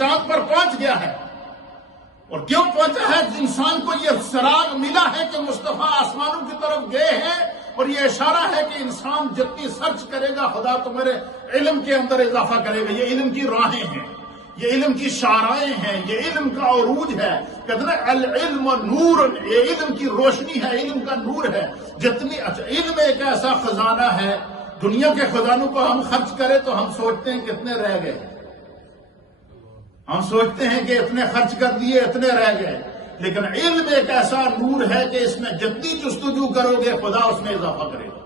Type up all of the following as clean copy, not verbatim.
چاند پر پہنچ گیا ہے. اور کیوں پہنچا ہے؟ انسان کو یہ سراغ ملا ہے کہ مصطفیٰ آسمانوں کی طرف گئے ہیں، اور یہ اشارہ ہے کہ انسان جتنی سرچ کرے گا خدا تمہارے علم کے اندر اضافہ کرے گا. یہ علم کی راہیں ہیں، یہ علم کی شاہراہیں ہیں، یہ علم کا عروج ہے. کہتے ہیں العلم نور، یہ علم کی روشنی ہے، علم کا نور ہے. اچھا، علم ایک ایسا خزانہ ہے، دنیا کے خزانوں کو ہم خرچ کریں تو ہم سوچتے ہیں کتنے رہ گئے، ہم سوچتے ہیں کہ اتنے خرچ کر دیے اتنے رہ گئے. لیکن علم ایک ایسا نور ہے کہ اس میں جتنی جستجو کرو گے خدا اس میں اضافہ کرے گا.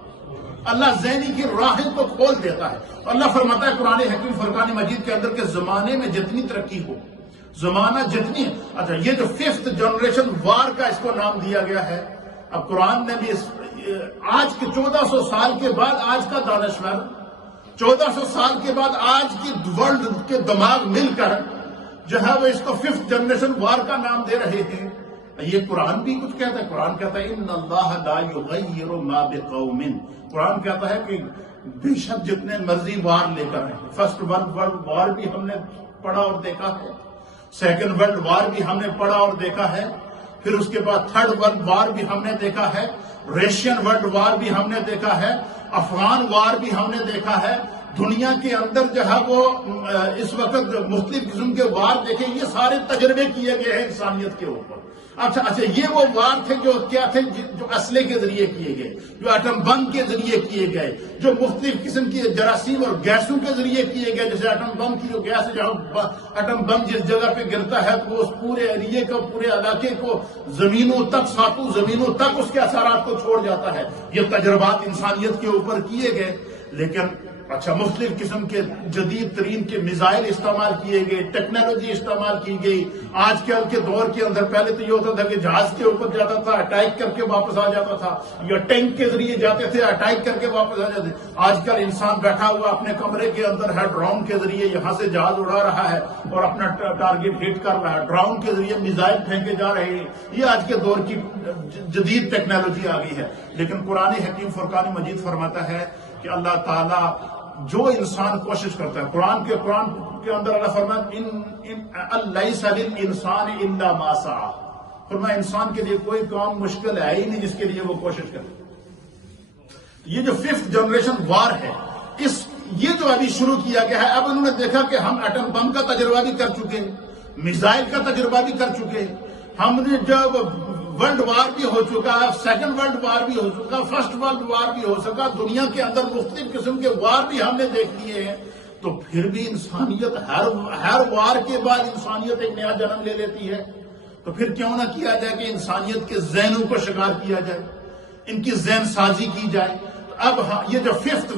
اللہ ذہنی کی راہیں کو کھول دیتا ہے. اللہ فرماتا ہے قرآن حکیم فرقان مجید کے اندر کہ زمانے میں جتنی ترقی ہو، زمانہ جتنی. اچھا، یہ جو 5th جنریشن وار کا اس کو نام دیا گیا ہے. اب قرآن نے بھی آج کے 1400 سال کے بعد آج کا دانشور 1400 سال کے بعد آج کی ورلڈ کے دماغ مل کر جو ہے وہ اس کو 5th جنریشن وار کا نام دے رہے ہیں. یہ قرآن بھی کچھ کہتا ہے. قرآن کہتا ہے ان اللہ لا یغیر ما بقوم. قرآن کہتا ہے کہ بے شک جتنے مرضی وار لے کر آئیں. فرسٹ ورلڈ وار بھی ہم نے پڑھا اور دیکھا ہے، سیکنڈ ورلڈ وار بھی ہم نے پڑھا اور دیکھا ہے، پھر اس کے بعد تھرڈ ورلڈ وار بھی ہم نے دیکھا ہے، ریشین ورلڈ وار بھی ہم نے دیکھا ہے، افغان وار بھی ہم نے دیکھا ہے. دنیا کے اندر جو ہے وہ اس وقت مختلف قسم کے وار دیکھیں. یہ سارے تجربے کیے گئے ہیں انسانیت کے اوپر. اچھا، یہ وہ وار تھے جو کیا تھے؟ جو اسلحے کے ذریعے کیے گئے، جو ایٹم بم کے ذریعے کیے گئے، جو مختلف قسم کی جراثیم اور گیسوں کے ذریعے کیے گئے. جیسے ایٹم بم کی جو گیس ہے، جہاں ایٹم بم جس جگہ پہ گرتا ہے تو اس پورے ایریے کو، پورے علاقے کو، زمینوں تک، ساتوں زمینوں تک اس کے اثرات کو چھوڑ جاتا ہے. یہ تجربات انسانیت کے اوپر کیے گئے. لیکن اچھا، مختلف قسم کے جدید ترین کے میزائل استعمال کیے گئے، ٹیکنالوجی استعمال کی گئی. آج کل کے دور کے اندر پہلے تو یہ ہوتا تھا کہ جہاز کے اوپر جاتا تھا، اٹیک کر کے واپس آ جاتا تھا، یا ٹینک کے ذریعے جاتے تھے، اٹیک کر کے واپس آ جاتے. آج کل انسان بیٹھا ہوا اپنے کمرے کے اندر ہے، ڈرون کے ذریعے یہاں سے جہاز اڑا رہا ہے اور اپنا ٹارگٹ ہٹ کر رہا ہے. ڈرون کے ذریعے میزائل پھینکے جا رہے ہیں. یہ آج کے دور کی جدید ٹیکنالوجی آ گئی ہے. لیکن قرآن حکیم فرقان مجید فرماتا ہے کہ اللہ تعالیٰ جو انسان کوشش کرتا ہے، قرآن کے اندر اللہ فرماتا لیس للانسان الا ما سعى. فرمایا انسان کے لیے کوئی کام مشکل ہے ہی نہیں جس کے لیے وہ کوشش کرے. یہ جو 5th جنریشن وار ہے، یہ جو ابھی شروع کیا گیا ہے، اب انہوں نے دیکھا کہ ہم ایٹم بم کا تجربہ بھی کر چکے ہیں، میزائل کا تجربہ بھی کر چکے ہیں، ہم نے جب ورلڈ وار بھی ہو چکا ہے، سیکنڈ ورلڈ وار بھی ہو چکا، فرسٹ ورلڈ وار بھی ہو سکا، دنیا کے اندر مختلف قسم کے وار بھی ہم نے دیکھ لیے ہیں. تو پھر بھی انسانیت ہر وار کے بعد انسانیت ایک نیا جنم لے لیتی ہے. تو پھر کیوں نہ کیا جائے کہ انسانیت کے ذہنوں کو شکار کیا جائے، ان کی ذہن سازی کی جائے. اب یہ جو 5th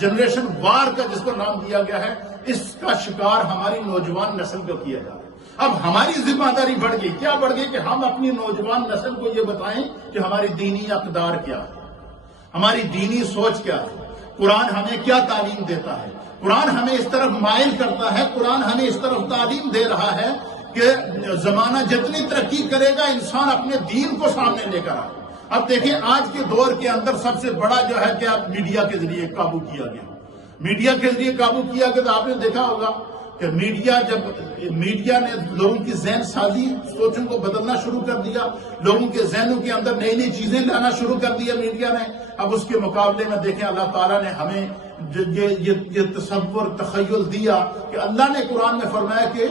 جنریشن وار کا جس کو نام دیا گیا ہے، اس کا شکار ہماری نوجوان نسل کو کیا جا رہا ہے. اب ہماری ذمہ داری بڑھ گئی. کیا بڑھ گئی؟ کہ ہم اپنی نوجوان نسل کو یہ بتائیں کہ ہماری دینی اقدار کیا ہے، ہماری دینی سوچ کیا ہے، قرآن ہمیں کیا تعلیم دیتا ہے، قرآن ہمیں اس طرف مائل کرتا ہے، قرآن ہمیں اس طرف تعلیم دے رہا ہے کہ زمانہ جتنی ترقی کرے گا انسان اپنے دین کو سامنے لے کر آئے. اب دیکھیں آج کے دور کے اندر سب سے بڑا جو ہے کہ میڈیا کے ذریعے قابو کیا گیا. میڈیا کے ذریعے قابو کیا گیا. تو آپ نے دیکھا ہوگا کہ میڈیا نے لوگوں کی ذہن سازی، سوچوں کو بدلنا شروع کر دیا، لوگوں کے ذہنوں کے اندر نئی نئی چیزیں لانا شروع کر دیا میڈیا نے. اب اس کے مقابلے میں دیکھیں اللہ تعالیٰ نے ہمیں یہ تصور، تخیل دیا کہ اللہ نے قرآن میں فرمایا کہ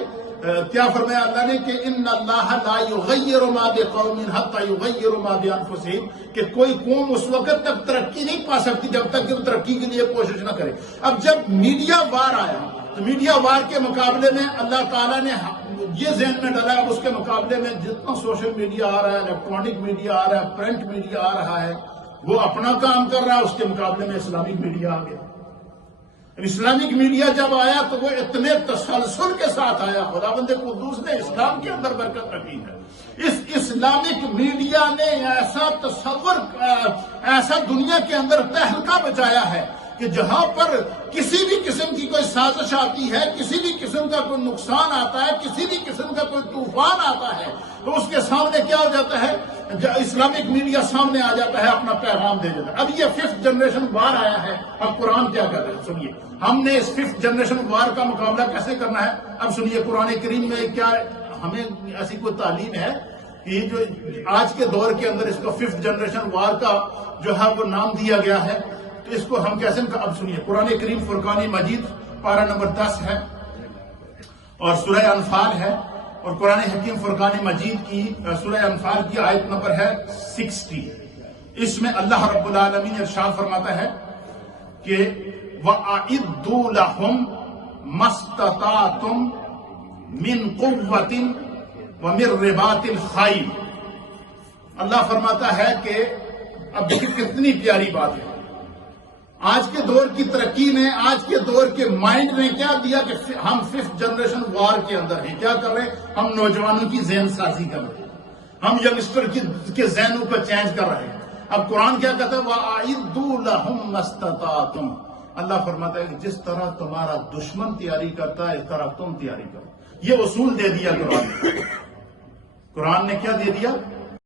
کیا فرمایا اللہ نے کہ ان اللہ لا یغیر ما بقوم حتی یغیروا ما بانفسہم، کہ کوئی قوم اس وقت تک ترقی نہیں پا سکتی جب تک کہ وہ ترقی کے لیے کوشش نہ کرے. اب جب میڈیا وار آیا تو میڈیا وار کے مقابلے میں اللہ تعالیٰ نے یہ ذہن میں ڈالا، اب اس کے مقابلے میں جتنا سوشل میڈیا آ رہا ہے، الیکٹرانک میڈیا آ رہا ہے، پرنٹ میڈیا آ رہا ہے، وہ اپنا کام کر رہا ہے. اس کے مقابلے میں اسلامک میڈیا آ گیا. اسلامک میڈیا جب آیا تو وہ اتنے تسلسل کے ساتھ آیا. خداوند قدوس نے اسلام کے اندر برکت رکھی ہے. اس اسلامک میڈیا نے ایسا تصور، ایسا دنیا کے اندر تہلکہ بچایا ہے کہ جہاں پر کسی بھی قسم کی کوئی سازش آتی ہے، کسی بھی قسم کا کوئی نقصان آتا ہے، کسی بھی قسم کا کوئی طوفان آتا ہے، تو اس کے سامنے کیا ہو جاتا ہے؟ اسلامک میڈیا سامنے آ جاتا ہے، اپنا پیغام دے دیتا ہے۔ اب یہ 5th جنریشن وار آیا ہے، اب قرآن کیا کہتا ہے سنیے۔ ہم نے اس 5th جنریشن وار کا مقابلہ کیسے کرنا ہے؟ اب سنیے قرآن کریم میں کیا ہمیں ایسی کوئی تعلیم ہے کہ جو آج کے دور کے اندر اس کو 5th جنریشن وار کا جو ہے وہ نام دیا گیا ہے، تو اس کو ہم کیسے؟ اب سنیے قرآن کریم فرقان مجید پارہ نمبر 10 ہے اور سورہ انفال ہے، اور قرآن حکیم فرقان مجید کی سورہ انفال کی آیت نمبر ہے 60۔ اس میں اللہ رب العالمین ارشاد فرماتا ہے کہ وَأَعِدُّوا لَهُمْ مَا اسْتَطَعْتُم مِّن قُوَّةٍ وَمِن رِّبَاطِ الْخَيْلِ۔ اللہ فرماتا ہے کہ اب دیکھیں کتنی پیاری بات ہے۔ آج کے دور کی ترقی نے، آج کے دور کے مائنڈ نے کیا دیا کہ ہم 5th جنریشن وار کے اندر ہیں۔ کیا کر رہے ہیں؟ ہم نوجوانوں کی ذہن سازی کر رہے ہیں، ہم ینگسٹر کے ذہنوں کو چینج کر رہے ہیں۔ اب قرآن کیا کہتا ہے؟ وَأَعِدُّوا لَهُمْ مَا اسْتَطَعْتُم۔ اللہ فرماتا ہے کہ جس طرح تمہارا دشمن تیاری کرتا ہے اس طرح تم تیاری کرو۔ یہ اصول دے دیا قرآن نے۔ قرآن نے کیا دے دیا؟